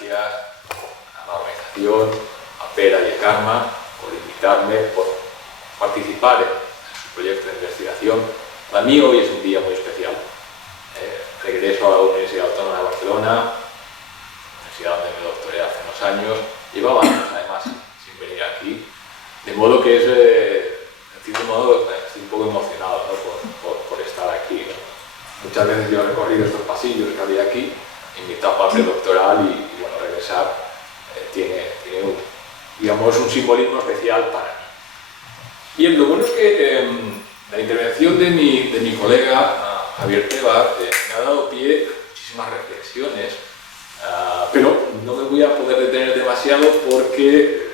gracias a la organización, a Pera y a Karma, por invitarme, por participar en su proyecto de investigación. Para mí hoy es un día muy especial. Regreso a la Universidad Autónoma de Barcelona, universidad donde me doctoré hace unos años. Llevaba años, además, sin venir aquí. De modo que es, en cierto modo, estoy un poco emocionado, ¿no? por estar aquí, ¿no? Muchas veces yo he recorrido estos pasillos que había aquí en mi etapa predoctoral y bueno, regresar tiene digamos, un simbolismo especial para mí. Bien, lo bueno es que la intervención de mi colega Javier Tebas me ha dado pie a muchísimas reflexiones, pero no me voy a poder detener demasiado porque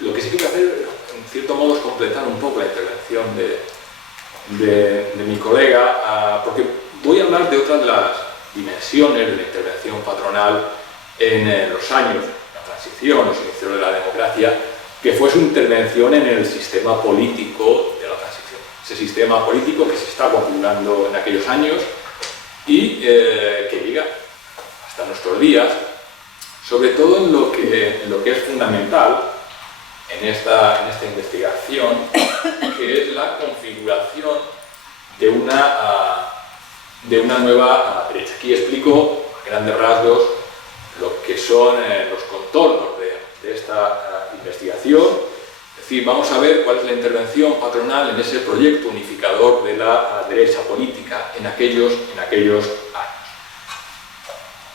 lo que sí que voy a hacer, en cierto modo, es completar un poco la intervención de mi colega, porque voy a hablar de otras de las dimensiones de la intervención patronal en los años de la transición, los inicios de la democracia, que fue su intervención en el sistema político de la transición. Ese sistema político que se está configurando en aquellos años y que llega hasta nuestros días, sobre todo en lo que es fundamental en esta investigación, que es la configuración de una nueva derecha. Aquí explico a grandes rasgos lo que son los contornos de esta investigación. Es decir, vamos a ver cuál es la intervención patronal en ese proyecto unificador de la derecha política en aquellos años.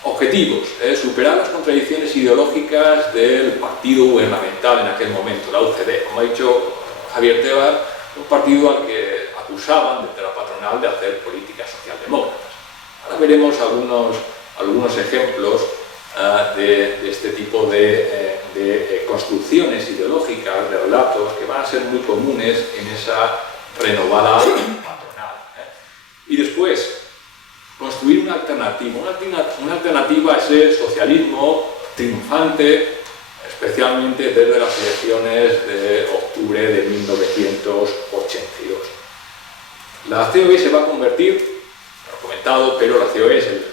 Objetivos: superar las contradicciones ideológicas del partido gubernamental en aquel momento, la UCD. Como ha dicho Javier Tebas, un partido al que acusaban desde la patronal de hacer políticas socialdemócratas. Ahora veremos algunos ejemplos de este tipo de construcciones ideológicas, de relatos, que van a ser muy comunes en esa renovada patronal. Y después, construir una alternativa a ese socialismo triunfante, especialmente desde las elecciones de octubre de 1982. La COE se va a convertir, lo he comentado, pero la COE es el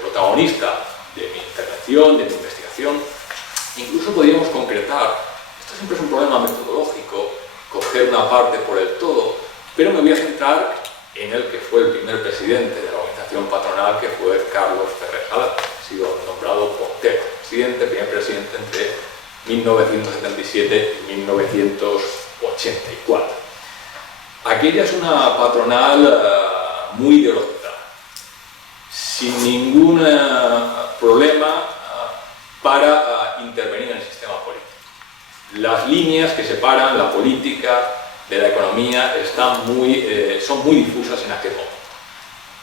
protagonista de mi intervención, de mi investigación. Incluso podríamos concretar, esto siempre es un problema metodológico, coger una parte por el todo, pero me voy a centrar en el que fue el primer presidente de la organización patronal, que fue Carlos Ferrer Salat, que ha sido nombrado por Tebas, primer presidente entre 1977 y 1984. Aquella es una patronal muy ideológica, sin ningún problema para intervenir en el sistema político. Las líneas que separan la política de la economía son muy difusas en aquel momento.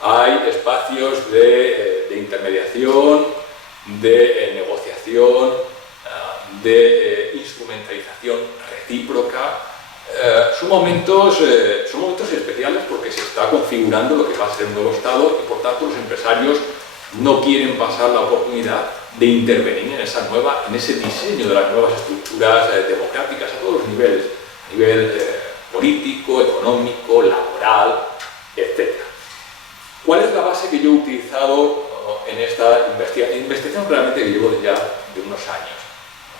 Hay espacios de intermediación, de negociación, de instrumentalización recíproca. Son momentos especiales porque se está configurando lo que va a ser un nuevo Estado y por tanto los empresarios no quieren pasar la oportunidad de intervenir en ese diseño de las nuevas estructuras democráticas a todos los niveles, a nivel político, económico, laboral, etc. ¿Cuál es la base que yo he utilizado en esta investigación realmente que llevo ya de unos años?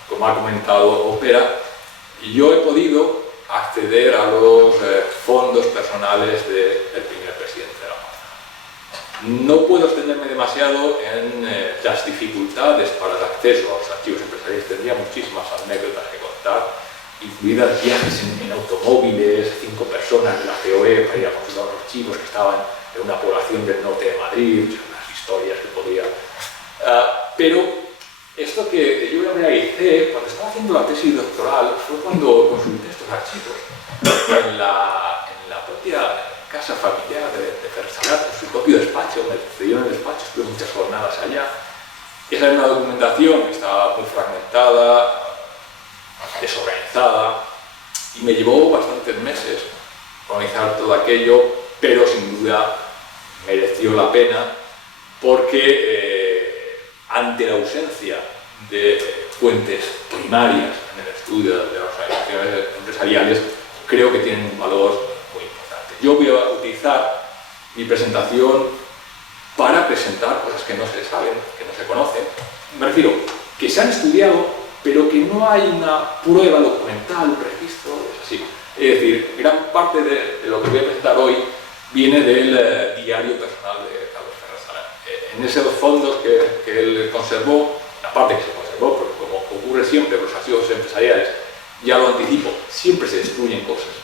Como ha comentado Opera, yo he podido acceder a los fondos personales del primer presidente de la patronal. No puedo extenderme demasiado en las dificultades para el acceso a los archivos empresariales. Tendría muchísimas anécdotas que contar, incluidas viajes en automóviles, 5 personas de la COE para ir a consultar los archivos que estaban en una población del norte de Madrid, unas historias que podría... pero esto que yo realicé cuando estaba haciendo la tesis doctoral fue cuando consulté estos archivos en la propia casa familiar de Ferrer Salat, en su propio despacho. Me cedieron el despacho, estuve muchas jornadas allá. Esa era una documentación que estaba muy fragmentada, desorganizada, y me llevó bastantes meses organizar todo aquello, pero sin duda mereció la pena porque ante la ausencia de fuentes primarias en el estudio de las organizaciones empresariales, creo que tienen un valor muy importante. Yo voy a utilizar mi presentación para presentar cosas que no se saben, que no se conocen. Me refiero, que se han estudiado, pero que no hay una prueba documental, un registro, es así. Es decir, gran parte de lo que voy a presentar hoy viene del diario personal de Carlos Ferrer Sala. En esos fondos que él conservó, la parte que se conservó, porque como ocurre siempre con los archivos empresariales, ya lo anticipo, siempre se destruyen cosas.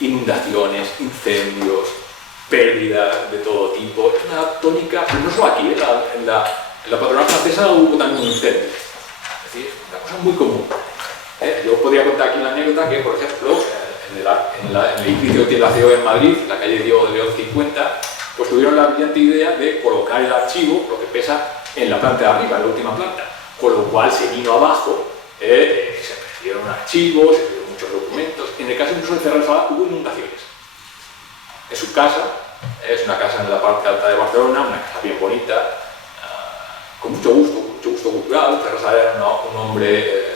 Inundaciones, incendios, pérdidas de todo tipo. Es una tónica, pero no solo aquí, en la patronal francesa hubo también un incendio. Es decir, una cosa muy común. Yo podría contar aquí una anécdota que, por ejemplo, en el edificio que tiene la COE en Madrid, en la calle Diego de León 50, pues tuvieron la brillante idea de colocar el archivo, lo que pesa, en la planta de arriba, en la última planta, con lo cual se vino abajo, se perdieron archivos, se perdieron muchos documentos. En el caso incluso de Ferrer Sala hubo inundaciones. En su casa, es una casa en la parte alta de Barcelona, una casa bien bonita, con mucho gusto cultural. Ferrer Sala era un hombre,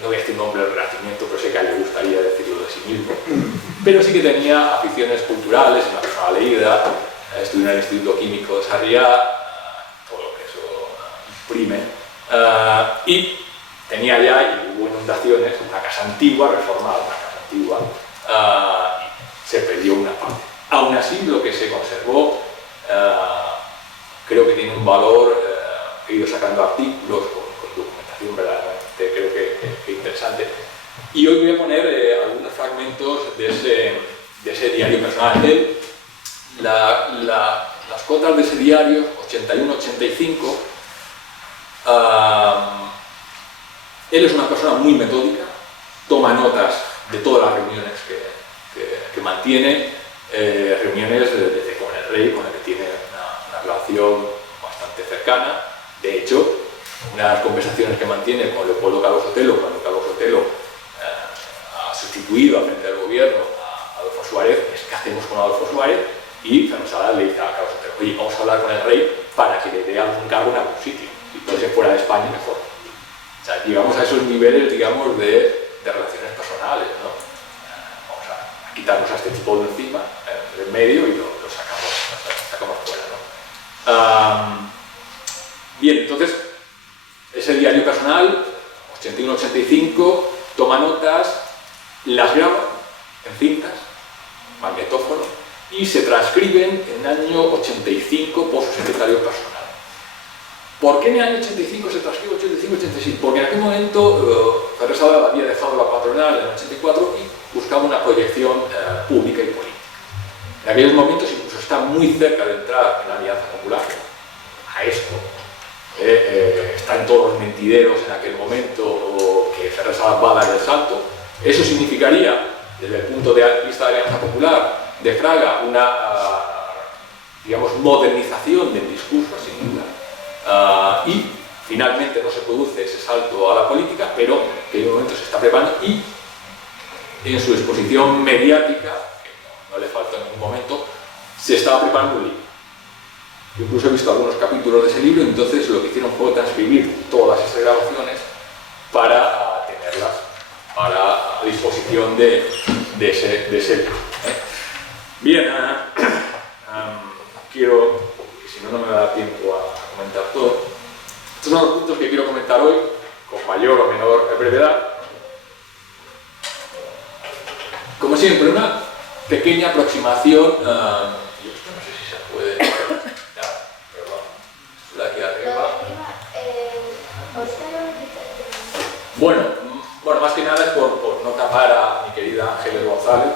no voy a decir un hombre del Renacimiento, pero sé que a él le gustaría decirlo de sí mismo, pero sí que tenía aficiones culturales, una persona leída, estudió en el Instituto Químico de Sarriá, todo lo que eso imprime, y tenía ya, y hubo inundaciones, una casa antigua, reformada, una casa antigua, y se perdió una parte. Aún así, lo que se conservó, creo que tiene un valor. He ido sacando artículos con documentación verdaderamente, creo que interesante. Y hoy voy a poner algunos fragmentos de ese diario personal de él. Las cotas de ese diario, 81-85, él es una persona muy metódica, toma notas de todas las reuniones que mantiene, reuniones desde con el rey, con el que tiene una relación bastante cercana. De hecho, una de las conversaciones que mantiene con Leopoldo Calvo Sotelo, cuando Calvo Sotelo ha sustituido al frente del gobierno a Adolfo Suárez, es ¿qué hacemos con Adolfo Suárez? Y Ferrer Sala le dice a Calvo Sotelo, oye, vamos a hablar con el rey para que le dé algún cargo en algún sitio. Si puede ser fuera de España, mejor. O sea, llegamos a esos niveles, digamos, de relaciones personales, ¿no? Vamos a quitarnos a este tipo de encima, del medio, y lo sacamos fuera, ¿no? Bien, entonces, ese diario personal, 81-85, toma notas, las graba en cintas, magnetófono, y se transcriben en el año 85 por su secretario personal. ¿Por qué en el año 85 se transcribe 85-86? Porque en aquel momento Ferrer Sala había dejado la patronal en el 84 y buscaba una proyección pública y política. En aquellos momentos incluso está muy cerca de entrar en la Alianza Popular, a esto. Está en todos los mentideros en aquel momento que Ferrer Sala va a dar el salto. Eso significaría, desde el punto de vista de la Alianza Popular, de Fraga, una digamos, modernización del discurso, sin duda, y finalmente no se produce ese salto a la política, pero que en un momento se está preparando, y en su exposición mediática, que no le faltó en ningún momento, se estaba preparando un libro. Yo incluso he visto algunos capítulos de ese libro, entonces lo que hicieron fue transcribir todas esas grabaciones para tenerlas a la disposición de ese libro. Bien, quiero, porque si no, no me da tiempo a comentar todo. Estos son los puntos que quiero comentar hoy, con mayor o menor brevedad. Como siempre, una pequeña aproximación. Esto no sé si se puede. Bueno, más que nada es por no tapar a mi querida Ángeles González,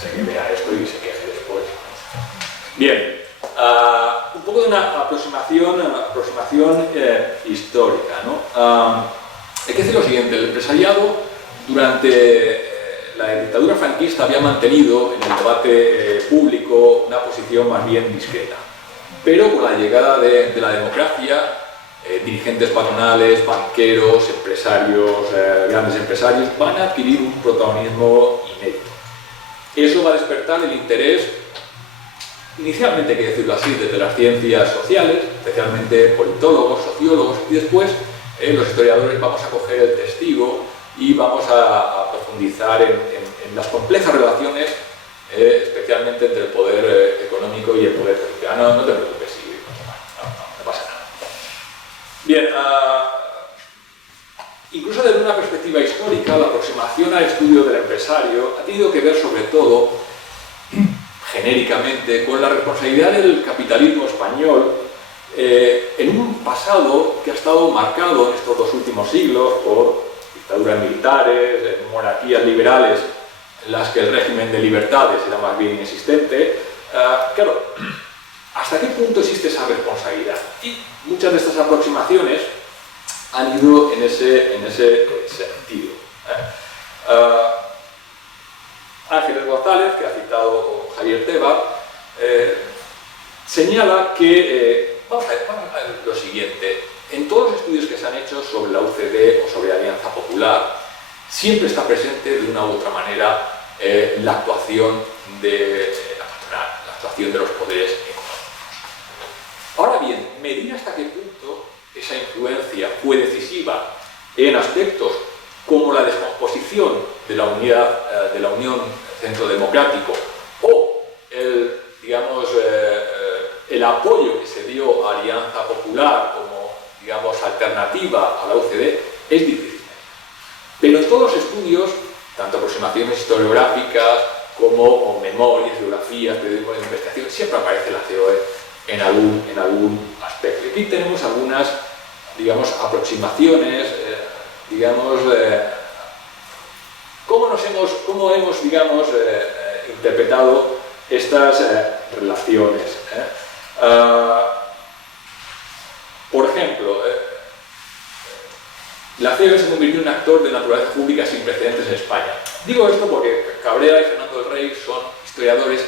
sé que vea esto y se queje después. Bien, un poco de una aproximación histórica, ¿no? Hay que decir lo siguiente: el empresariado durante la dictadura franquista había mantenido en el debate público una posición más bien discreta, pero con la llegada de la democracia, dirigentes patronales, banqueros, empresarios, grandes empresarios, van a adquirir un protagonismo inédito. Eso va a despertar el interés, inicialmente, hay que decirlo así, desde las ciencias sociales, especialmente politólogos, sociólogos, y después los historiadores vamos a coger el testigo y vamos a profundizar en las complejas relaciones especialmente entre el poder económico y el poder político. No te preocupes, sí, no pasa nada. Bien, incluso desde una perspectiva histórica, la aproximación al estudio del empresario ha tenido que ver sobre todo, genéricamente, con la responsabilidad del capitalismo español en un pasado que ha estado marcado en estos 2 últimos siglos por dictaduras militares, monarquías liberales en las que el régimen de libertades era más bien inexistente. Claro, ¿hasta qué punto existe esa responsabilidad? Y muchas de estas aproximaciones han ido en ese sentido. Ángeles González, que ha citado Javier Tebas, señala que, vamos a ver lo siguiente, en todos los estudios que se han hecho sobre la UCD o sobre Alianza Popular, siempre está presente de una u otra manera la actuación de la patronal, la actuación de los poderes económicos. Ahora bien, medir hasta qué punto esa influencia fue decisiva en aspectos como la descomposición de la unidad de la Unión Centro Democrático o el apoyo que se dio a Alianza Popular como, digamos, alternativa a la UCD es difícil. Pero en todos los estudios, tanto aproximaciones historiográficas como memorias, biografías, periodismo de investigación, siempre aparece la COE en algún aspecto. Y aquí tenemos algunas, digamos, aproximaciones, cómo hemos, digamos, interpretado estas relaciones. Por ejemplo, la COE se convirtió en un actor de naturaleza pública sin precedentes en España. Digo esto porque Cabrera y Fernando del Rey son historiadores,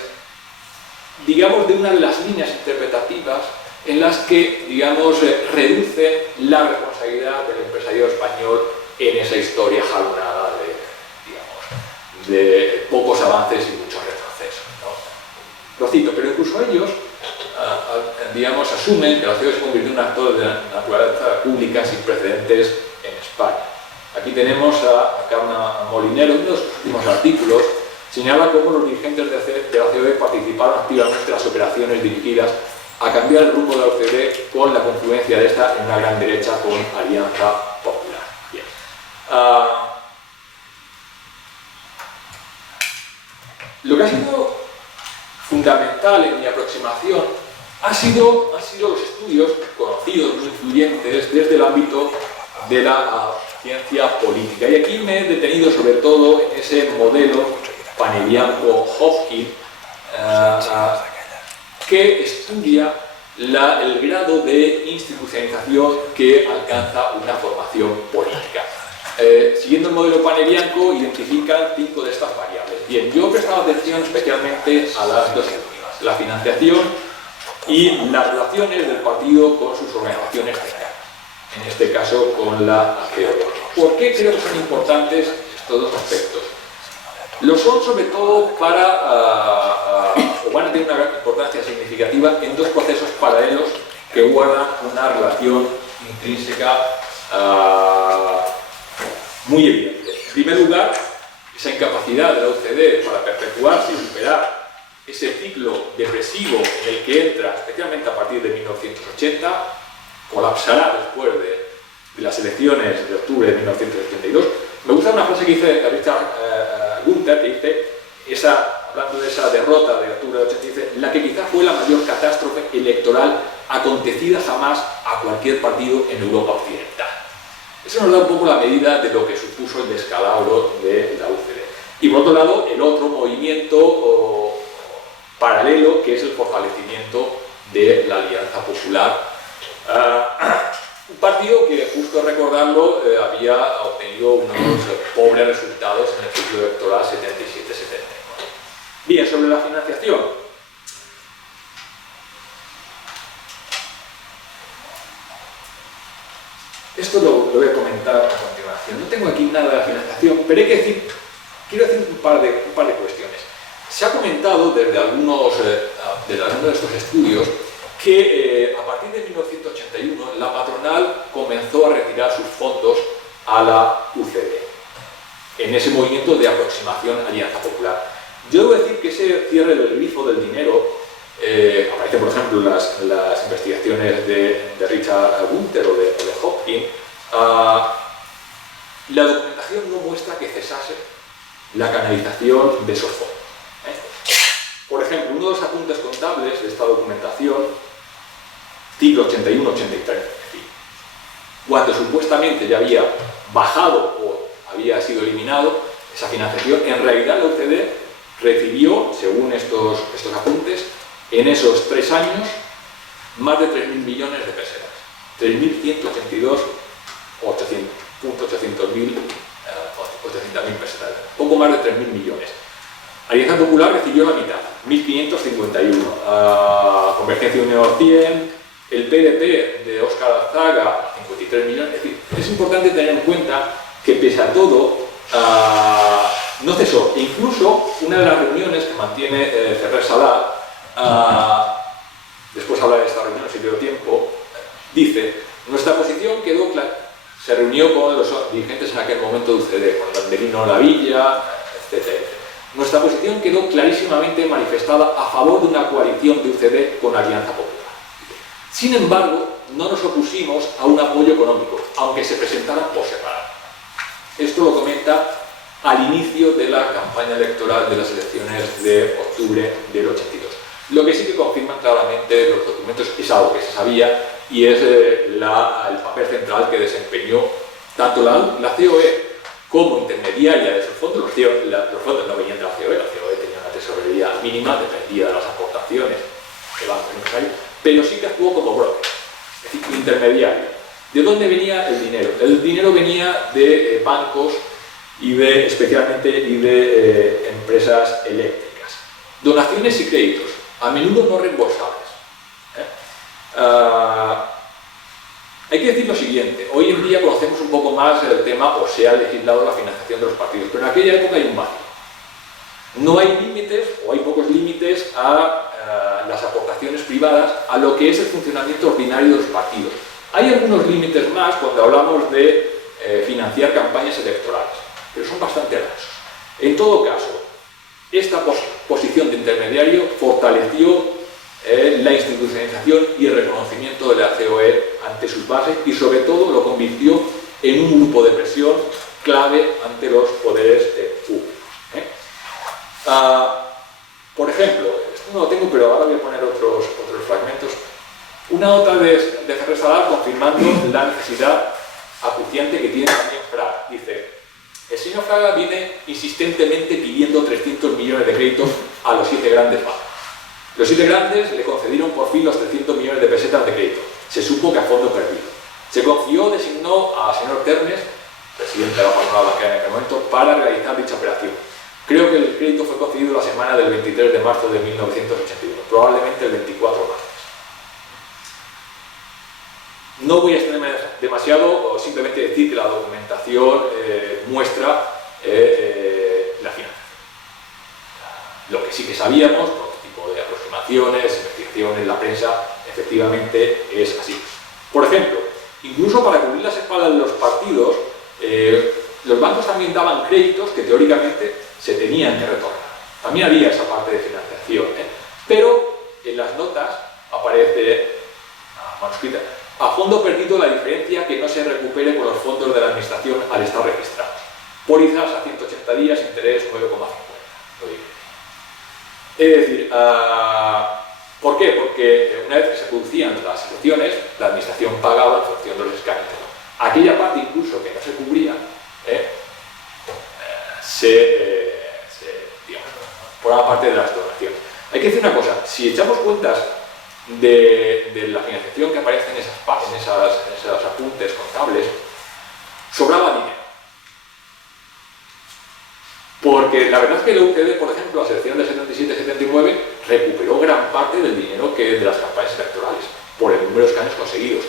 digamos, de una de las líneas interpretativas en las que, digamos, reduce la responsabilidad del empresario español en esa historia jalonada de pocos avances y muchos retrocesos, ¿no? Lo cito, pero incluso ellos, digamos, asumen que la COE se convirtió en un actor de naturaleza pública sin precedentes en España. Aquí tenemos a Carmen Molinero, en uno de sus últimos artículos, señala cómo los dirigentes de la COE participaron activamente en las operaciones dirigidas a cambiar el rumbo de la OCDE con la confluencia de esta en una gran derecha con Alianza Popular. Bien. Lo que ha sido fundamental en mi aproximación han sido los estudios conocidos, muy influyentes, desde el ámbito de la ciencia política. Y aquí me he detenido sobre todo en ese modelo Panebianco-Hopkins que estudia el grado de institucionalización que alcanza una formación política. Siguiendo el modelo Panebianco, identifican 5 de estas variables. Bien, yo he prestado atención especialmente a las 2 últimas: la financiación y las relaciones del partido con sus organizaciones cercanas, en este caso con la COE. ¿Por qué creo que son importantes estos 2 aspectos? Lo son sobre todo o van a tener una gran importancia significativa en 2 procesos paralelos que guardan una relación intrínseca muy evidente. En primer lugar, esa incapacidad de la OCDE para perpetuarse y superar ese ciclo depresivo en el que entra, especialmente a partir de 1980, colapsará después de las elecciones de octubre de 1982. Me gusta una frase que dice Richard Gunther, que dice, hablando de esa derrota de octubre de 80, dice: la que quizá fue la mayor catástrofe electoral acontecida jamás a cualquier partido en Europa occidental. Eso nos da un poco la medida de lo que supuso el descalabro de la UCD. Y por otro lado, el otro movimiento paralelo, que es el fortalecimiento de la Alianza Popular. Un partido que, justo recordarlo, había obtenido unos pobres resultados en el ciclo electoral 77-79. Bien, sobre la financiación. Esto lo voy a comentar a continuación. No tengo aquí nada de la financiación, pero quiero decir un par de cuestiones. Se ha comentado desde algunos de estos estudios que a partir de 1981 la patronal comenzó a retirar sus fondos a la UCD en ese movimiento de aproximación a Alianza Popular. Yo debo decir que ese cierre del grifo del dinero, aparece por ejemplo en las investigaciones de Richard Gunther o de Hopkins, la documentación no muestra que cesase la canalización de esos fondos. Por ejemplo, uno de los apuntes contables de esta documentación, ciclo 81-83, cuando supuestamente ya había bajado o había sido eliminado esa financiación, en realidad la UCD recibió, según estos apuntes, en esos 3 años, más de 3.000 millones de pesetas. 3.182.800.000 pesetas. Poco más de 3.000 millones. Alianza Popular recibió la mitad, 1.551. Convergencia y Unión 100. El PDP de Óscar Alzaga, 53 millones. Es decir, es importante tener en cuenta que pese a todo, no cesó. E incluso una de las reuniones que mantiene Ferrer Salat, después habla de esta reunión si tengo tiempo, dice: nuestra posición quedó clara. Se reunió con los dirigentes en aquel momento de UCD, con Landelino Lavilla, etc. Nuestra posición quedó clarísimamente manifestada a favor de una coalición de UCD con Alianza Popular. Sin embargo, no nos opusimos a un apoyo económico, aunque se presentaran por separado. Esto lo comenta al inicio de la campaña electoral de las elecciones de octubre del 82. Lo que sí que confirman claramente los documentos es algo que se sabía, y es el papel central que desempeñó tanto la COE como intermediaria de esos fondos. Los fondos no venían de la COE tenía una tesorería mínima, dependía de las aportaciones que van a pero sí que actuó como broker, es decir, intermediario. ¿De dónde venía el dinero? El dinero venía de bancos y especialmente de empresas eléctricas. Donaciones y créditos, a menudo no reembolsables. Hay que decir lo siguiente: hoy en día conocemos un poco más el tema, o se ha legislado la financiación de los partidos, pero en aquella época hay un vacío. No hay límites, o hay pocos límites a las aportaciones privadas a lo que es el funcionamiento ordinario de los partidos. Hay algunos límites más cuando hablamos de financiar campañas electorales, pero son bastante laxos. En todo caso, esta posición de intermediario fortaleció la institucionalización y el reconocimiento de la COE ante sus bases, y sobre todo lo convirtió en un grupo de presión clave ante los poderes públicos. Por ejemplo, esto no lo tengo, pero ahora voy a poner otros fragmentos. Una nota de Ferrer Salat confirmando la necesidad acuciante que tiene también Fraga. Dice: el señor Fraga viene insistentemente pidiendo 300 millones de créditos a los 7 grandes bancos. Los 7 grandes le concedieron por fin los 300 millones de pesetas de crédito. Se supo que a fondo perdido. Se confió, designó al señor Termes, presidente de la patronal bancaria en aquel momento, para realizar dicha operación. Creo que el crédito fue concedido la semana del 23 de marzo de 1981, probablemente el 24 de marzo. No voy a extenderme demasiado, o simplemente decir que la documentación muestra la financiación. Lo que sí que sabíamos, por este tipo de aproximaciones, investigaciones, la prensa, efectivamente es así. Por ejemplo, incluso para cubrir las espaldas de los partidos, los bancos también daban créditos que teóricamente se tenían que retornar. También había esa parte de financiación, pero en las notas aparece manuscrita: a fondo perdido la diferencia que no se recupere con los fondos de la administración al estar registrados. Pólizas a 180 días, interés 9,50. Es decir, ¿por qué? Porque una vez que se producían las elecciones, la administración pagaba en función de los escaños. Aquella parte incluso que no se cubría, formaba parte de las donaciones. Hay que decir una cosa: si echamos cuentas de la financiación que aparece en esos apuntes contables, sobraba dinero. Porque la verdad es que la UCD, por ejemplo, la selección del 77-79, recuperó gran parte del dinero de las campañas electorales, por el número de escaños conseguidos.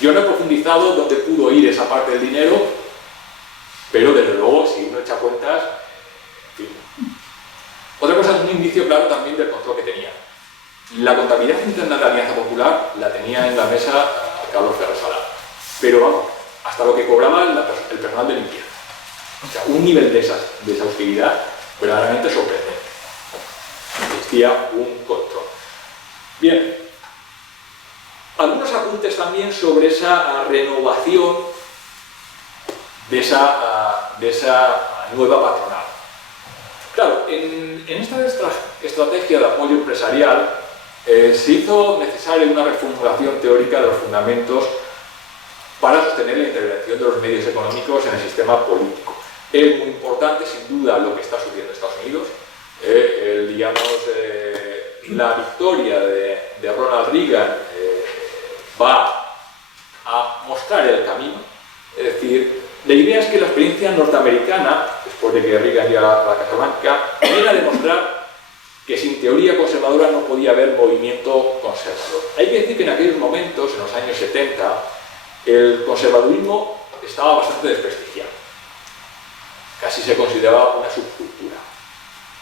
Yo no he profundizado dónde pudo ir esa parte del dinero, pero desde luego, si uno echa cuentas, en fin. Otra cosa es un indicio claro también del control que tenía. La contabilidad interna de la Alianza Popular la tenía en la mesa Carlos Ferrer Salat, pero vamos, hasta lo que cobraba el personal de limpieza. O sea, un nivel de exhaustividad verdaderamente sorprendente. existía un control. Bien, algunos apuntes también sobre esa renovación de esa nueva patronal. Claro, en esta estrategia de apoyo empresarial se hizo necesaria una reformulación teórica de los fundamentos para sostener la intervención de los medios económicos en el sistema político. Es muy importante, sin duda, lo que está sucediendo en Estados Unidos. La victoria de Ronald Reagan va a mostrar el camino. Es decir, la idea es que la experiencia norteamericana, después de que Reagan llega a la Casa Blanca, viene a demostrar que sin teoría conservadora no podía haber movimiento conservador. Hay que decir que en aquellos momentos, en los años 70, el conservadurismo estaba bastante desprestigiado. Casi se consideraba una subcultura.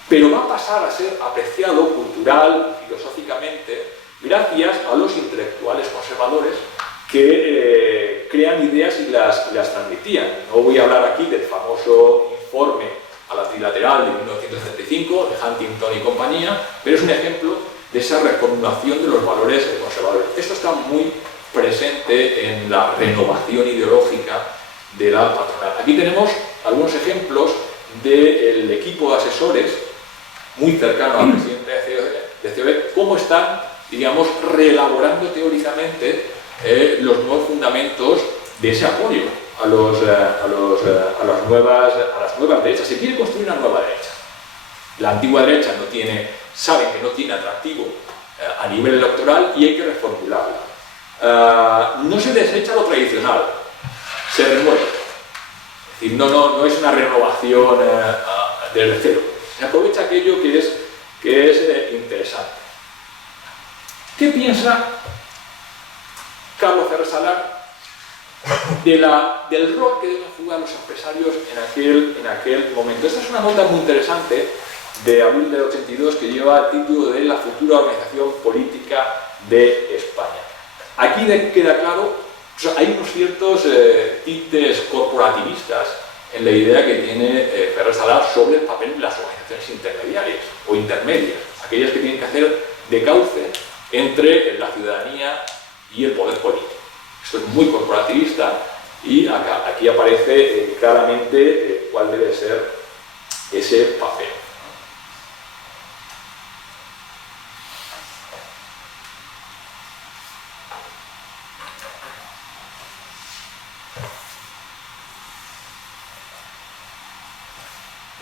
Pero va a pasar a ser apreciado cultural y filosóficamente gracias a los intelectuales conservadores que crean ideas y las transmitían. No voy a hablar aquí del famoso informe a la trilateral de 1975 de Huntington y compañía, pero es un ejemplo de esa reformulación de los valores conservadores. Esto está muy presente en la renovación ideológica de la patronal. Aquí tenemos algunos ejemplos del equipo de asesores muy cercano al presidente de COE, cómo están, digamos, reelaborando teóricamente los nuevos fundamentos de ese apoyo a las nuevas derechas. Se quiere construir una nueva derecha. La antigua derecha saben que no tiene atractivo a nivel electoral y hay que reformularla. No se desecha lo tradicional, se renueva. Es decir, no es una renovación desde cero. Se aprovecha aquello que es interesante. ¿Qué piensa Carlos Ferrer Salar del rol que deben jugar los empresarios en aquel momento? Esta es una nota muy interesante de abril del 82 que lleva el título de La futura organización política de España. Aquí queda claro, hay unos ciertos tintes corporativistas en la idea que tiene Ferrer Salar sobre el papel de las organizaciones intermediarias o intermedias, aquellas que tienen que hacer de cauce entre la ciudadanía y el poder político. Esto es muy corporativista y aquí aparece claramente cuál debe ser ese papel.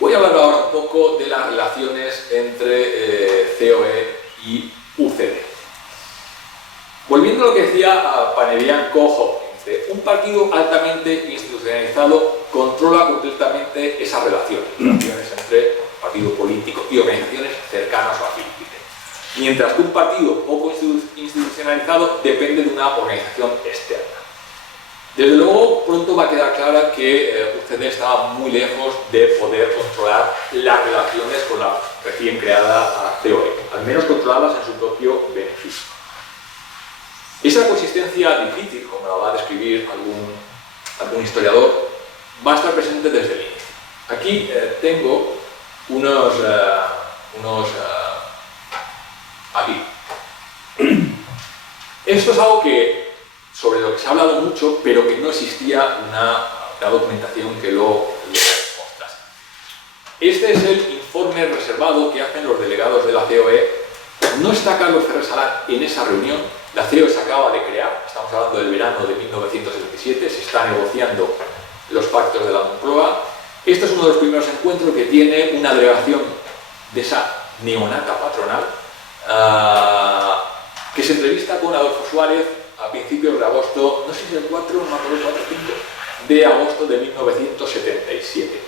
Voy a hablar ahora un poco de las relaciones entre COE y UCD. Volviendo a lo que decía Panelian Co-Hopkins, un partido altamente institucionalizado controla completamente esas relaciones entre partido político y organizaciones cercanas o afines. Mientras que un partido poco institucionalizado depende de una organización externa. Desde luego, pronto va a quedar clara que UCD estaba muy lejos de poder controlar las relaciones con la recién creada COE, al menos controlarlas en su propio beneficio. Esa consistencia difícil, como la va a describir algún historiador, va a estar presente desde el inicio. Aquí tengo aquí. Esto es algo sobre lo que se ha hablado mucho, pero que no existía una documentación que lo mostrase. Este es el informe reservado que hacen los delegados de la COE. No está Carlos Ferrer Salar en esa reunión. La COE se acaba de crear, estamos hablando del verano de 1977, se está negociando los pactos de la Moncloa. Este es uno de los primeros encuentros que tiene una delegación de esa neonata patronal que se entrevista con Adolfo Suárez a principios de agosto, no sé si el 4, no me acuerdo, 4 o 5, de agosto de 1977.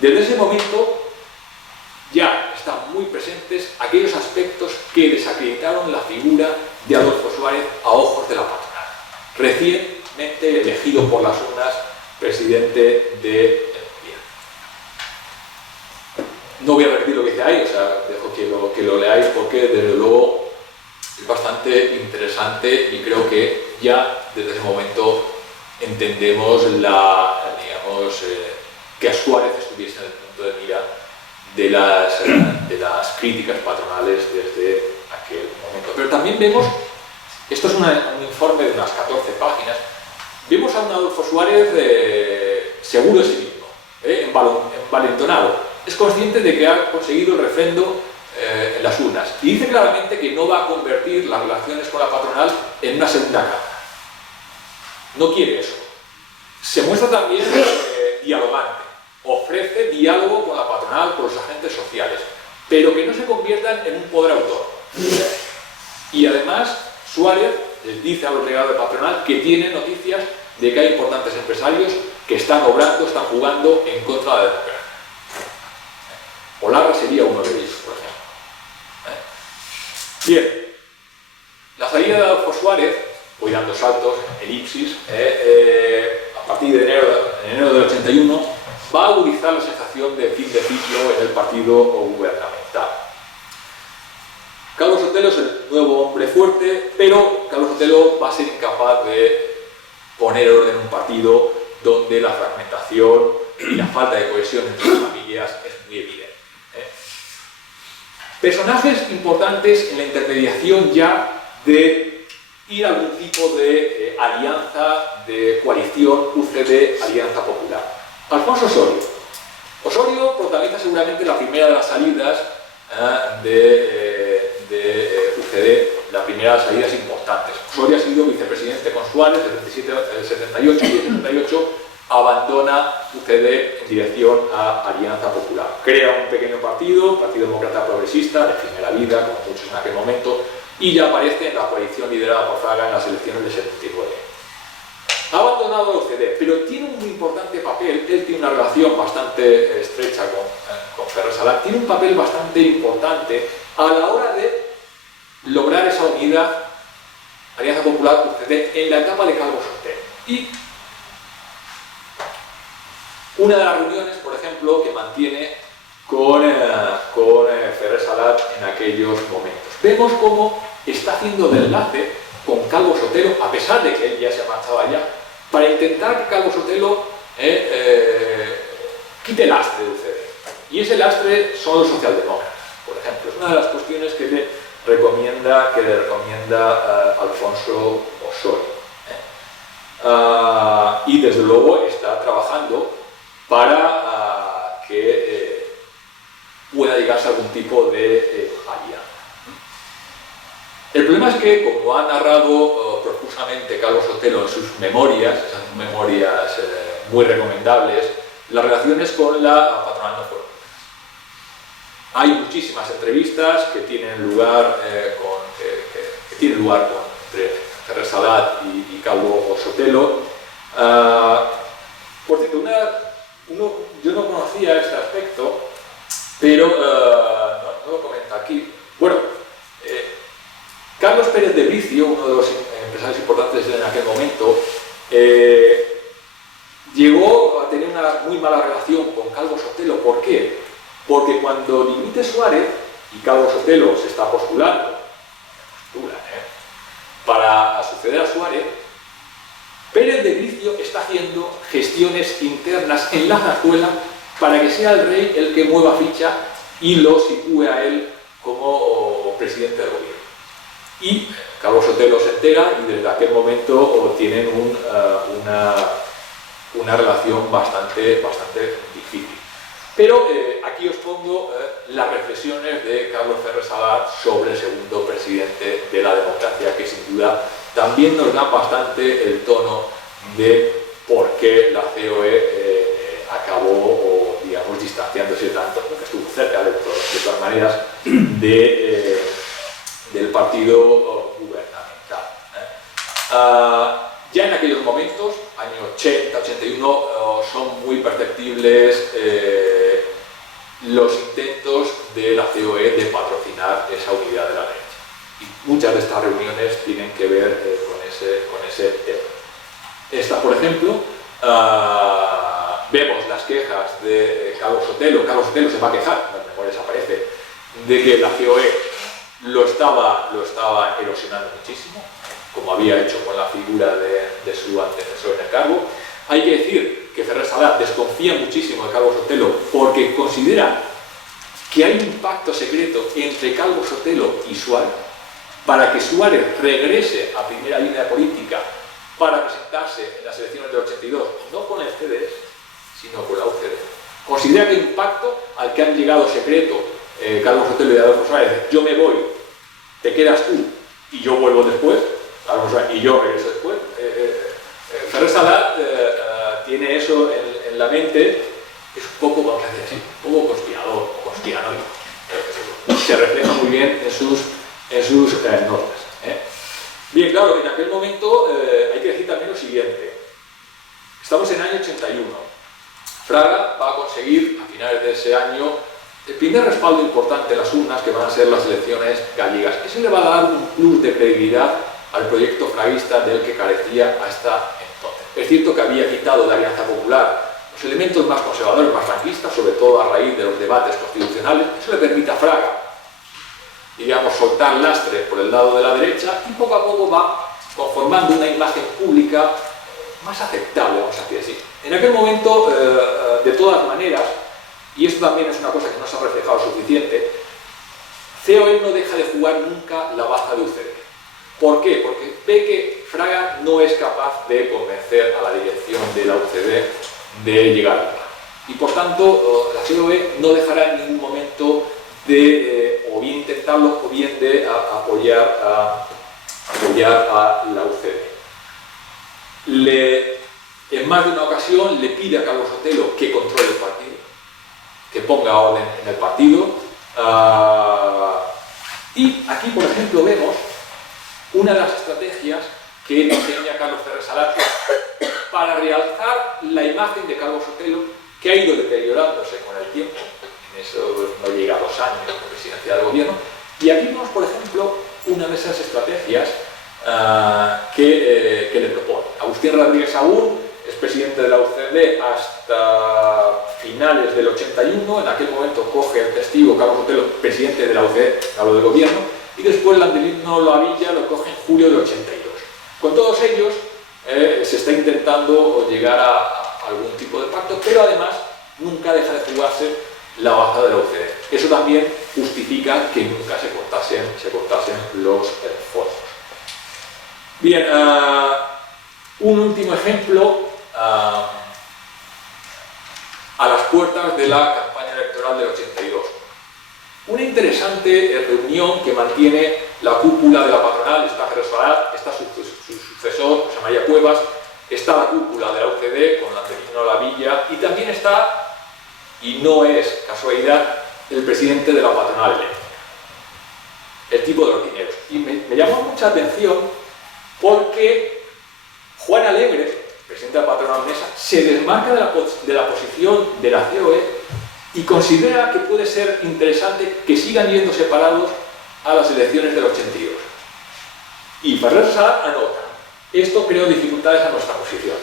Desde ese momento ya están muy presentes aquellos aspectos que desacreditaron la figura de Adolfo Suárez a ojos de la patronal, recientemente elegido por las urnas presidente de gobierno. No voy a repetir lo que dice ahí, o sea, dejo que lo leáis porque desde luego es bastante interesante y creo que ya desde ese momento entendemos que a Suárez estuviese en el punto de mira de las críticas patronales desde aquel momento. Pero también vemos, esto es un informe de unas 14 páginas, vemos a un Adolfo Suárez seguro de sí mismo, envalentonado. Es consciente de que ha conseguido el refrendo en las urnas y dice claramente que no va a convertir las relaciones con la patronal en una segunda guerra. No quiere eso. Se muestra también dialogante, ofrece diálogo con la patronal, con los agentes sociales, pero que no se conviertan en un poder autónomo. Y además, Suárez les dice a los delegados de patronal que tiene noticias de que hay importantes empresarios que están obrando, están jugando en contra de la democracia. Olarra sería uno de ellos, por ejemplo. Bien, la salida de Adolfo Suárez, voy dando saltos, elipsis, a partir de enero del 81, va a agudizar la sensación de fin de ciclo en el partido gubernamental. Carlos Sotelo es el nuevo hombre fuerte, pero Carlos Sotelo va a ser incapaz de poner orden en un partido donde la fragmentación y la falta de cohesión entre las familias es muy evidente. Personajes importantes en la intermediación ya de ir a algún tipo de alianza, de coalición UCD, Alianza Popular. Alfonso Osorio. Osorio protagoniza seguramente la primera de las salidas de UCD, la primera de las salidas importantes. Osorio ha sido vicepresidente con Suárez del 78 y el 78 abandona UCD en dirección a Alianza Popular. Crea un pequeño partido, Partido Demócrata Progresista, de primera vida, como muchos en aquel momento, y ya aparece en la coalición liderada por Fraga en las elecciones del 79. Ha abandonado la UCD, pero tiene un muy importante papel. Él tiene una relación bastante estrecha con Ferrer Salat, tiene un papel bastante importante a la hora de lograr esa unidad Alianza Popular UCD en la etapa de Calvo Sotelo. Y una de las reuniones, por ejemplo, que mantiene con Ferrer Salat en aquellos momentos. Vemos cómo está haciendo de enlace con Calvo Sotelo, a pesar de que él ya se ha marchado allá, para intentar que Calvo Sotelo quite el lastre de UCD. Y ese lastre son los socialdemócratas, por ejemplo. Es una de las cuestiones que le recomienda Alfonso Osorio. Y desde luego está trabajando para que pueda llegarse a algún tipo de alianza. El problema es que, como ha narrado profusamente Calvo Sotelo en sus memorias, esas memorias muy recomendables, las relaciones con la patronal no fueron buenas. Hay muchísimas entrevistas que tienen lugar entre Ferrer Salat y Calvo Sotelo. Por cierto, yo no conocía este aspecto, pero no lo comenta aquí. Bueno, Carlos Pérez de Bricio, uno de los empresarios importantes en aquel momento, llegó a tener una muy mala relación con Calvo Sotelo. ¿Por qué? Porque cuando dimite Suárez y Calvo Sotelo se está postulando para suceder a Suárez, Pérez de Bricio está haciendo gestiones internas en la zarzuela para que sea el rey el que mueva ficha y lo sitúe a él como presidente del gobierno. Y Calvo Sotelo se entera y desde aquel momento tienen una relación bastante difícil. Pero aquí os pongo las reflexiones de Carlos Ferrer Salat sobre el segundo presidente de la democracia, que sin duda también nos da bastante el tono de por qué la COE acabó, digamos, distanciándose tanto, porque estuvo cerca de todas maneras del partido gubernamental. Ya en aquellos momentos, años 80, 81, son muy perceptibles los intentos de la COE de patrocinar esa unidad de la derecha. Y muchas de estas reuniones tienen que ver con ese tema. Esta, por ejemplo, vemos las quejas de Calvo Sotelo. Calvo Sotelo se va a quejar, en las memorias aparece, de que la COE lo estaba erosionando muchísimo, como había hecho con la figura de su antecesor en el cargo. Hay que decir que Ferrer Salat desconfía muchísimo de Calvo Sotelo porque considera que hay un pacto secreto entre Calvo Sotelo y Suárez para que Suárez regrese a primera línea política para presentarse en las elecciones del 82, no con el CDS, sino con la UCD. Considera que hay un pacto al que han llegado secreto Calvo Sotelo y Adolfo Suárez. Yo me voy, te quedas tú y yo vuelvo después, y yo regreso después. Ferrer Salat tiene eso en la mente, es un poco, vamos a decir así, un poco conspirador, conspiranoico. Se refleja muy bien en sus notas. Bien, claro, en aquel momento hay que decir también lo siguiente. Estamos en el año 81. Fraga va a conseguir, a finales de ese año, el primer respaldo importante en las urnas, que van a ser las elecciones gallegas. Eso le va a dar un plus de credibilidad al proyecto fraguista del que carecía hasta entonces. Es cierto que había quitado de Alianza Popular los elementos más conservadores, más franquistas, sobre todo a raíz de los debates constitucionales. Eso le permite a Fraga, digamos, soltar lastre por el lado de la derecha y poco a poco va conformando una imagen pública más aceptable, vamos a decir así. En aquel momento, de todas maneras, y esto también es una cosa que no se ha reflejado suficiente, COE no deja de jugar nunca la baza de UCD. ¿Por qué? Porque ve que Fraga no es capaz de convencer a la dirección de la UCD de llegar a nada. Y por tanto, la COE no dejará en ningún momento de o bien intentarlo o bien de apoyar a la UCD. En más de una ocasión le pide a Calvo Sotelo que controle el partido, que ponga orden en el partido. Y aquí, por ejemplo, vemos una de las estrategias que enseña Carlos Ferrer Salat para realzar la imagen de Calvo Sotelo, que ha ido deteriorándose con el tiempo. En eso no llega a 2 años de presidencia del gobierno. Y aquí vemos, por ejemplo, una de esas estrategias que le propone. Agustín Rodríguez Sagún es presidente de la UCD hasta finales del 81, en aquel momento coge el testigo Calvo Sotelo, presidente de la UCD, hablo del gobierno, y después Landelino Lavilla lo coge en julio del 82. Con todos ellos se está intentando llegar a algún tipo de pacto, pero además nunca deja de jugarse la baza de la UCD. Eso también justifica que nunca se cortasen los esfuerzos. Bien, un último ejemplo a las puertas de la campaña electoral del 82. Una interesante reunión que mantiene la cúpula de la patronal. Está Ferrer Salat, está su sucesor, José María Cuevas, está la cúpula de la UCD con Landelino Lavilla y también está, y no es casualidad, el presidente de la patronal eléctrica, el tipo de los dineros. Y me llamó mucha atención porque Juan Alegre, presidente de la patronal mesa, se desmarca de la posición de la COE y considera que puede ser interesante que sigan yendo separados a las elecciones del 82. Y Ferrer Salat anota: esto creó dificultades a nuestra posición.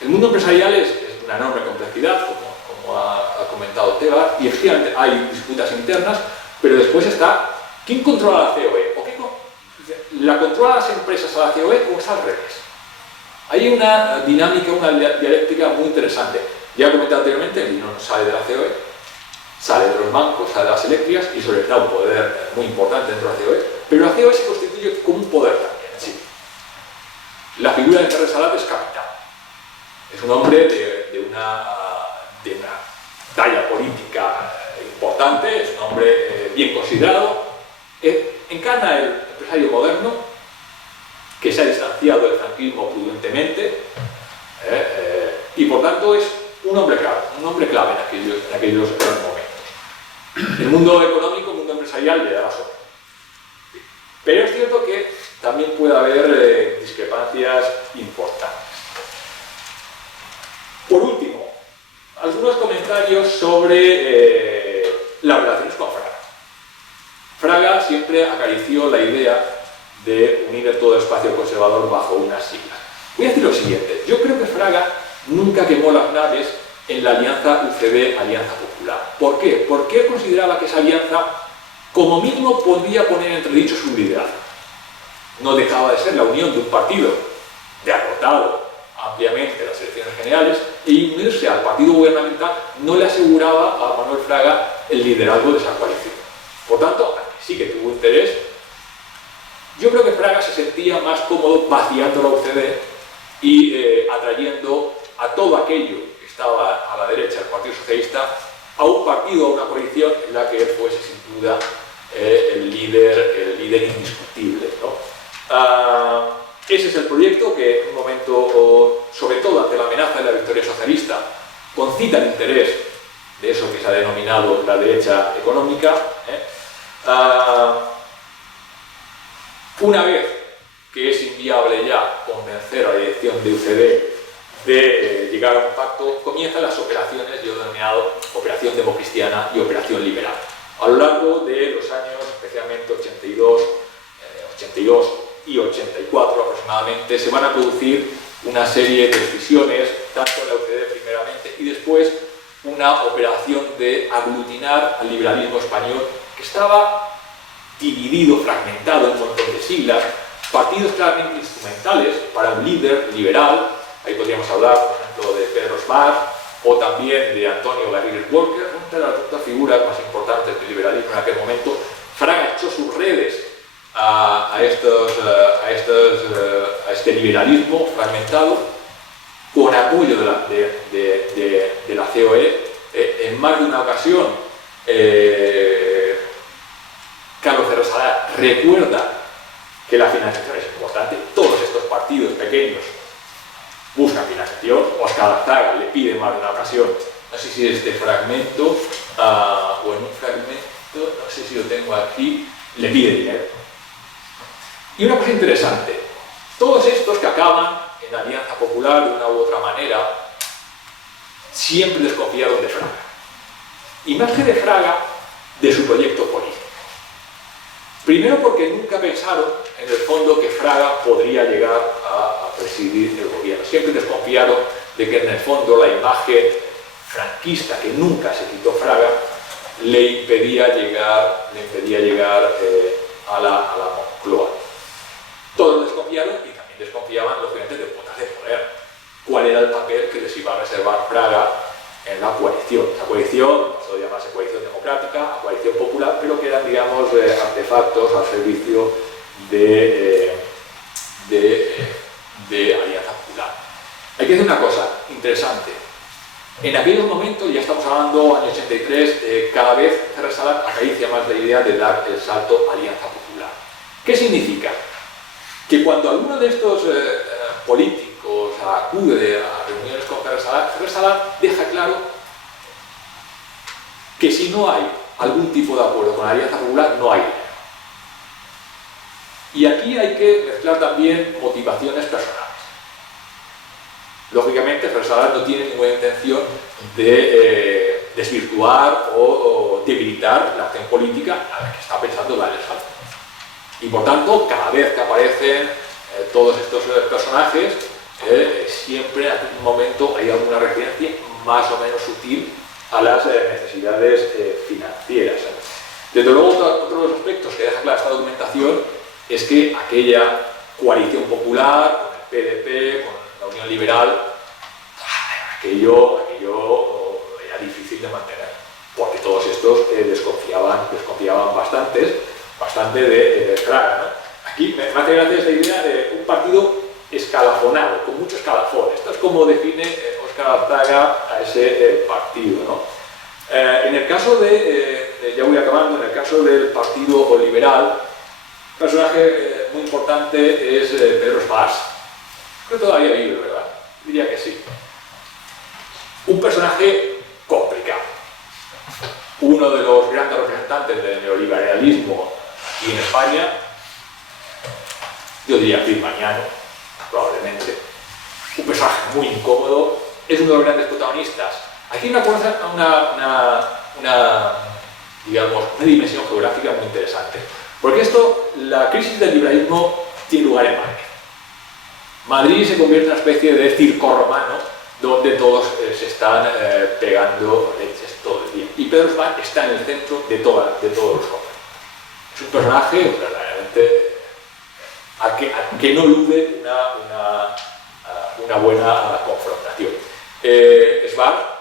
El mundo empresarial es una enorme complejidad, como ha comentado Tebas, y efectivamente hay disputas internas, pero después está ¿quién controla la COE? ¿La controla las empresas a la COE o es al revés? Hay una dinámica, una dialéctica muy interesante. Ya he comentado anteriormente, el dinero sale de la COE, sale de los bancos, sale de las eléctricas y eso les da un poder muy importante dentro de la COE, pero la COE se constituye como un poder también en sí. La figura de Ferrer Salat es capital. Es un hombre de una talla política importante, es un hombre bien considerado, encarna el empresario moderno que se ha distanciado del franquismo prudentemente y por tanto es un hombre clave en aquellos momentos. El mundo económico, el mundo empresarial le da razón. Pero es cierto que también puede haber discrepancias importantes. Por último, algunos comentarios sobre las relaciones con Fraga. Fraga siempre acarició la idea de unir todo el espacio conservador bajo unas siglas. Voy a decir lo siguiente: yo creo que Fraga nunca quemó las naves en la alianza UCD-Alianza Popular. ¿Por qué? Porque él consideraba que esa alianza, como mínimo, podría poner en entredicho su liderazgo. No dejaba de ser la unión de un partido derrotado ampliamente las elecciones generales, y unirse al partido gubernamental no le aseguraba a Manuel Fraga el liderazgo de esa coalición. Por tanto, sí que tuvo interés. Yo creo que Fraga se sentía más cómodo vaciando la UCD y atrayendo a todo aquello que estaba a la derecha del Partido Socialista a un partido, a una coalición en la que él fuese sin duda el líder indiscutible, ¿no? Ese es el proyecto que en un momento, sobre todo ante la amenaza de la victoria socialista, concita el interés de eso que se ha denominado la derecha económica. Una vez que es inviable ya convencer a la dirección de UCD de llegar a un pacto, comienzan las operaciones, yo he denominado Operación Democristiana y Operación Liberal. A lo largo de los años, especialmente 82 y 84 aproximadamente, se van a producir una serie de decisiones, tanto en la UCD primeramente y después una operación de aglutinar al liberalismo español que estaba dividido, fragmentado en un montón de siglas, partidos claramente instrumentales para un líder liberal. Ahí podríamos hablar, por ejemplo, de Pedro Sbar o también de Antonio Garrigues Walker, una de las figuras más importantes del liberalismo en aquel momento. Fraga echó sus redes a este liberalismo fragmentado con apoyo de la COE. En más de una ocasión, Carlos Ferrer-Salat recuerda que la financiación es importante. Todos estos partidos pequeños buscan financiación. Óscar Azaga le pide más de una ocasión, no sé si es este fragmento o en un fragmento, no sé si lo tengo aquí, le pide dinero. Y una cosa interesante, todos estos que acaban en Alianza Popular de una u otra manera, siempre desconfiaron de Fraga. Y más que de Fraga, de su proyecto político. Primero porque nunca pensaron, en el fondo, que Fraga podría llegar a presidir el gobierno. Siempre desconfiaron de que, en el fondo, la imagen franquista, que nunca se quitó Fraga, le impedía llegar a la Moncloa. Todos desconfiaron y también desconfiaban, lógicamente, de cuotas de poder. ¿Cuál era el papel que les iba a reservar Fraga en la coalición? Esa coalición pasó a llamarse coalición democrática, a coalición popular, pero que eran, digamos, artefactos al servicio de Alianza Popular. Hay que decir una cosa interesante. En aquellos momentos, ya estamos hablando año 83, cada vez Ferrer-Salat acaricia más la idea de dar el salto a Alianza Popular. ¿Qué significa? Que cuando alguno de estos políticos acude a reuniones con Ferrer-Salat, Ferrer-Salat deja claro que si no hay algún tipo de acuerdo con la Alianza Popular, no hay dinero. Y aquí hay que mezclar también motivaciones personales. Lógicamente, Ferrer-Salat no tiene ninguna intención de desvirtuar o debilitar la acción política a la que está pensando dar el salto. Y por tanto, cada vez que aparecen todos estos personajes, siempre en algún momento hay alguna referencia más o menos sutil a las necesidades financieras. Desde luego, otro de los aspectos que deja clara esta documentación es que aquella coalición popular, con el PDP, con la Unión Liberal, aquello era difícil de mantener, porque todos estos desconfiaban bastante de Fraga, ¿no? Aquí me hace gracia esta idea de un partido escalafonado, con muchos escalafones. Esto es como define Óscar Azaga a ese partido, ¿no? En el caso ya voy acabando, en el caso del Partido Liberal, un personaje muy importante es Pedro Sbar. Creo que todavía vive, ¿verdad? Diría que sí. Un personaje complicado. Uno de los grandes representantes del neoliberalismo aquí en España, yo diría firmaniano, probablemente. Un personaje muy incómodo, es uno de los grandes protagonistas. Aquí hay una dimensión geográfica muy interesante. Porque la crisis del liberalismo tiene lugar en Madrid. Madrid se convierte en una especie de circo romano donde todos se están pegando leches todo el día. Y Pedro Sbar está en el centro de todos los jóvenes. Es un personaje verdaderamente que no elude una buena confrontación. Sbar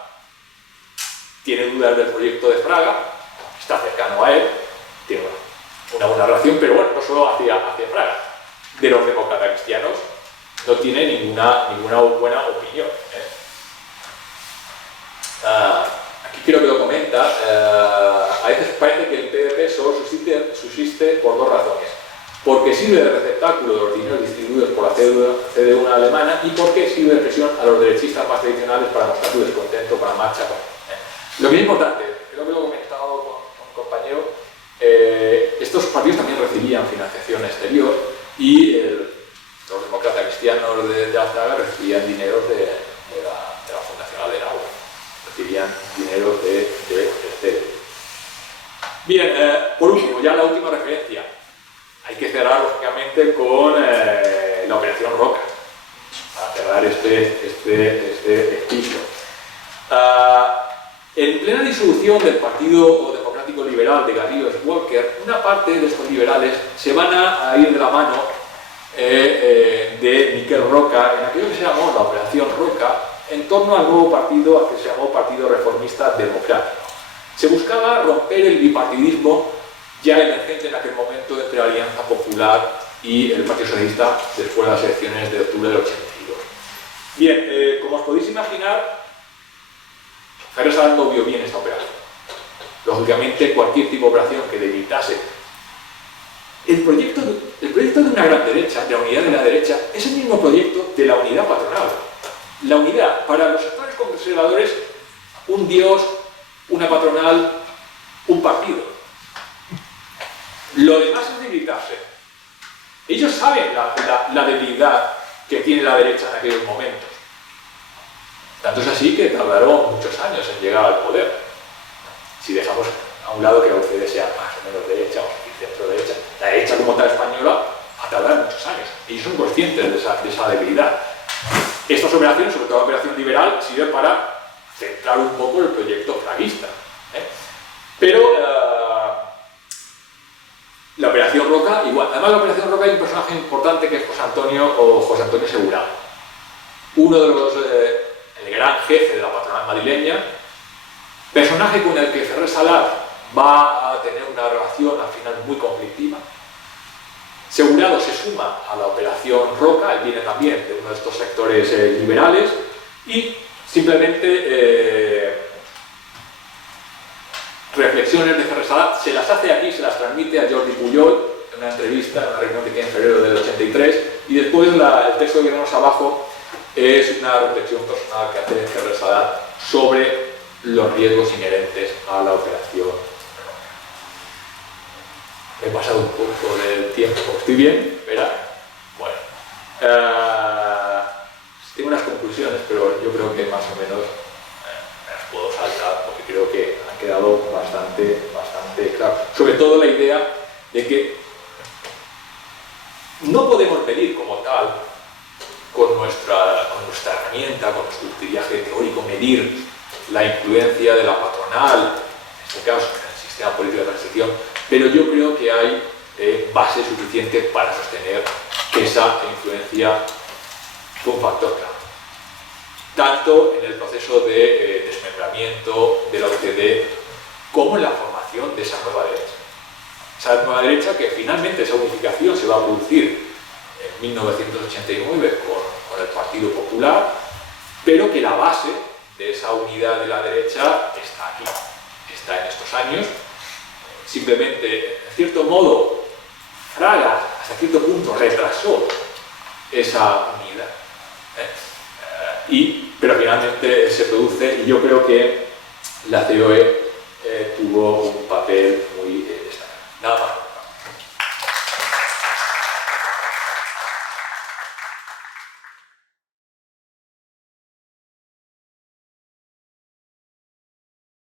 tiene dudas del proyecto de Fraga, está cercano a él, tiene una buena relación, pero bueno, no solo hacia Fraga. De los demócratas cristianos no tiene ninguna buena opinión. Aquí creo que lo comenta, a veces parece que el PDP solo subsiste por dos razones: porque sirve de receptáculo de los dineros distribuidos por la CDU alemana y porque sirve de presión a los derechistas más tradicionales para mostrar su descontento con la marcha. Lo que es importante, creo que lo he comentado con un compañero, estos partidos también recibían financiación exterior y los demócratas cristianos de la Fraga recibían dineros de la Fundación Adenauer, recibían dineros de CDU. Bien, por último, ya la última referencia. Hay que cerrar, lógicamente, con la Operación Roca, para cerrar este ejercicio. En plena disolución del Partido Democrático Liberal de Garrigues Walker, una parte de estos liberales se van a ir de la mano de Miquel Roca en aquello que se llamó la Operación Roca, en torno al nuevo partido al que se llamó Partido Reformista Democrático. Se buscaba romper el bipartidismo ya emergente en aquel momento entre la Alianza Popular y el Partido Socialista después de las elecciones de octubre del 82. Bien, como os podéis imaginar, Ferrer Salat no vio bien esta operación. Lógicamente, cualquier tipo de operación que debilitase el proyecto de una gran derecha, de la unidad de la derecha, es el mismo proyecto de la unidad patronal. La unidad, para los sectores conservadores, un dios, una patronal, un partido. Lo demás es debilitarse. Ellos saben la debilidad que tiene la derecha en aquellos momentos. Tanto es así que tardaron muchos años en llegar al poder. Si dejamos a un lado que la UCD sea más o menos derecha o centro derecha, la derecha como tal española va a tardar muchos años. Ellos son conscientes de esa debilidad. Estas operaciones, sobre todo la operación liberal, sirven para centrar un poco el proyecto fraguista. Pero la Operación Roca, igual. Además, la Operación Roca hay un personaje importante que es José Antonio Segurado. Uno de los, el gran jefe de la patronal madrileña, personaje con el que Ferrer Salat va a tener una relación al final muy conflictiva. Segurado se suma a la Operación Roca, él viene también de uno de estos sectores liberales, y simplemente reflexiones de Ferrer Salat se las hace aquí, se las transmite a Jordi Pujol en una entrevista, en una reunión que tiene en febrero del 83, y después el texto que vemos abajo es una reflexión personal que hace Ferrer Salat sobre los riesgos inherentes a la operación. He pasado un poco del tiempo. ¿Estoy bien? ¿Verdad? Bueno. Tengo unas conclusiones, pero yo creo que más o menos me las puedo saltar porque creo que han quedado bastante claras. Sobre todo la idea de que no podemos medir como tal con nuestra herramienta, con nuestro utilizaje teórico, medir la influencia de la patronal, en este caso en el sistema político de transición, pero yo creo que hay base suficiente para sostener que esa influencia fue un factor clave. Tanto en el proceso de desmembramiento de la OCDE como en la formación de esa nueva derecha. Esa nueva derecha que finalmente esa unificación se va a producir en 1989 con el Partido Popular, pero que la base de esa unidad de la derecha está aquí, está en estos años. Simplemente, en cierto modo, Fraga hasta cierto punto retrasó esa unidad, pero finalmente se produce, y yo creo que la COE tuvo un papel muy destacado. Nada más.